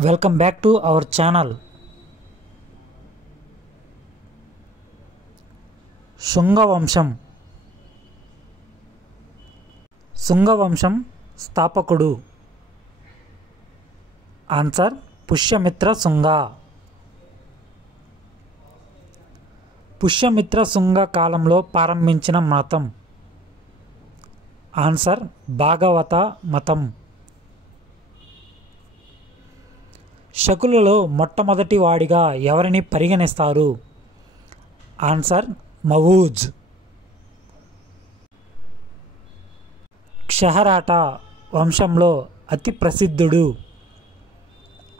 Welcome back to our channel. శుంగవంశం. శుంగవంశం స్థాపకుడు. Answer Pushyamitra Shunga. Pushyamitra Shunga కాలంలో ప్రారంభించిన మతం. ఆన్సర్ భాగవత మతం. శకులలో మొట్టమొదటి వాడిగా ఎవరిని పరిగణిస్తారు? ఆన్సర్ మవూజ్. క్షహరాట వంశంలో అతి ప్రసిద్ధుడు.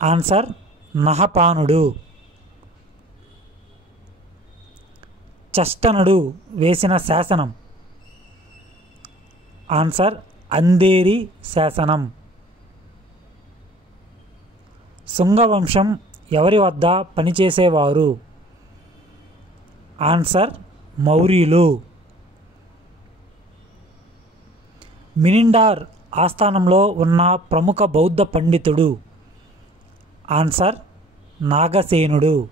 ఆన్సర్ నహపానుడు. చష్టనుడు వేసిన శాసనం. ఆన్సర్ అందేరి శాసనం. శుంగవంశం ఎవరి వద్ద పనిచేసేవారు? ఆన్సర్ మౌర్యులు. మినిండార్ ఆస్థానంలో ఉన్న ప్రముఖ బౌద్ధ పండితుడు. ఆన్సర్ నాగసేనుడు.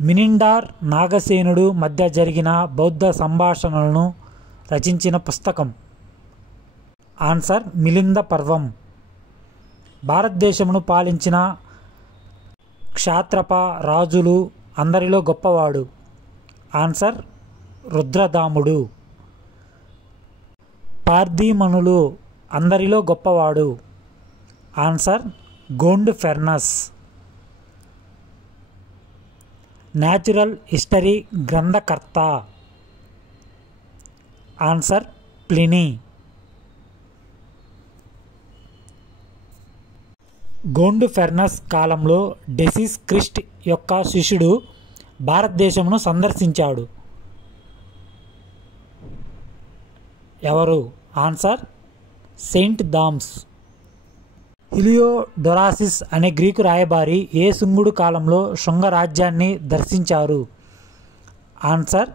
మినిండార్ నాగసేనుడు మధ్య జరిగిన బౌద్ధ సంభాషణలను రచించిన పుస్తకం. ఆన్సర్ మిలింద పర్వం. భారతదేశమును పాలించిన క్షాత్రప రాజులు అందరిలో గొప్పవాడు. ఆన్సర్ రుద్రదాముడు. పార్దీమనులు అందరిలో గొప్పవాడు. ఆన్సర్ గోండ్ ఫెర్నస్. న్యాచురల్ హిస్టరీ గ్రంథకర్త. ఆన్సర్ ప్లినీ. గోండ్ ఫెర్నస్ కాలంలో డెసిస్ క్రిస్ట్ యొక్క శిష్యుడు భారతదేశమును సందర్శించాడు. ఎవరు? Answer Saint Thomas. హిలియోడొరాసిస్ అనే గ్రీకు రాయబారి ఏ శుంగుడు కాలంలో శుంగ రాజ్యాన్ని దర్శించారు? ఆన్సర్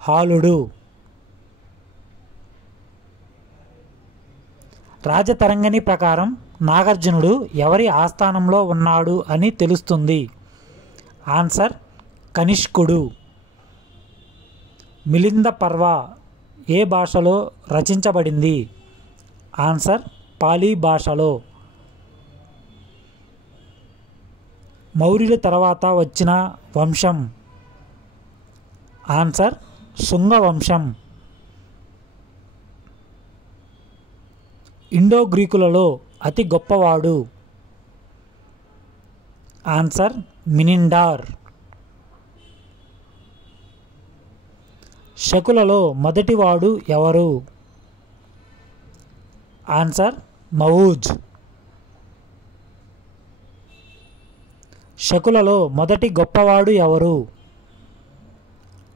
హాలుడు. రాజతరంగిణి ప్రకారం నాగార్జునుడు ఎవరి ఆస్థానంలో ఉన్నాడు అని తెలుస్తుంది? ఆన్సర్ కనిష్కుడు. మిలింద పర్వ ఏ భాషలో రచించబడింది? ఆన్సర్ పాలీ భాషలో. మౌర్యుల తర్వాత వచ్చిన వంశం. ఆన్సర్ శుంగవంశం. ఇండో గ్రీకులలో అతి గొప్పవాడు. ఆన్సర్ మినిండార్. శకులలో మొదటివాడు ఎవరు? ఆన్సర్ మవూజ్. శకులలో మొదటి గొప్పవాడు ఎవరు?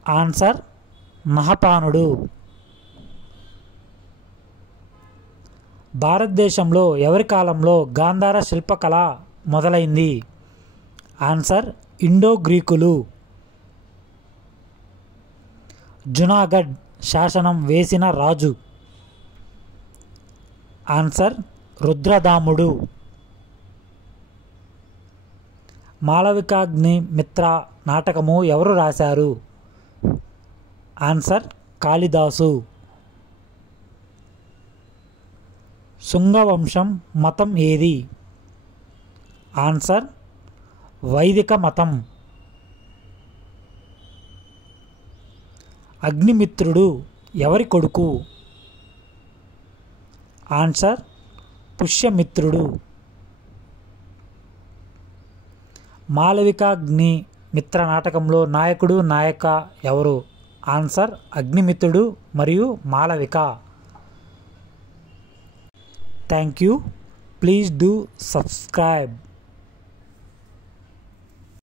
ఆన్సర్ నహపానుడు. భారతదేశంలో ఎవరి కాలంలో గాంధార శిల్పకళ మొదలైంది? ఆన్సర్ ఇండో గ్రీకులు. జునాగఢ్ శాసనం వేసిన రాజు. ఆన్సర్ రుద్రదాముడు. మాళవికాగ్ని మిత్ర నాటకము ఎవరు రాశారు? ఆన్సర్ కాళిదాసు. శుంగవంశం మతం ఏది? ఆన్సర్ వైదిక మతం. అగ్నిమిత్రుడు ఎవరి కొడుకు? ఆన్సర్ పుష్యమిత్రుడు. మాళవికాగ్ని మిత్ర నాటకంలో నాయకుడు నాయక ఎవరు? ఆన్సర్ అగ్నిమిత్రుడు మరియు Malavika. Thank you. Please do subscribe.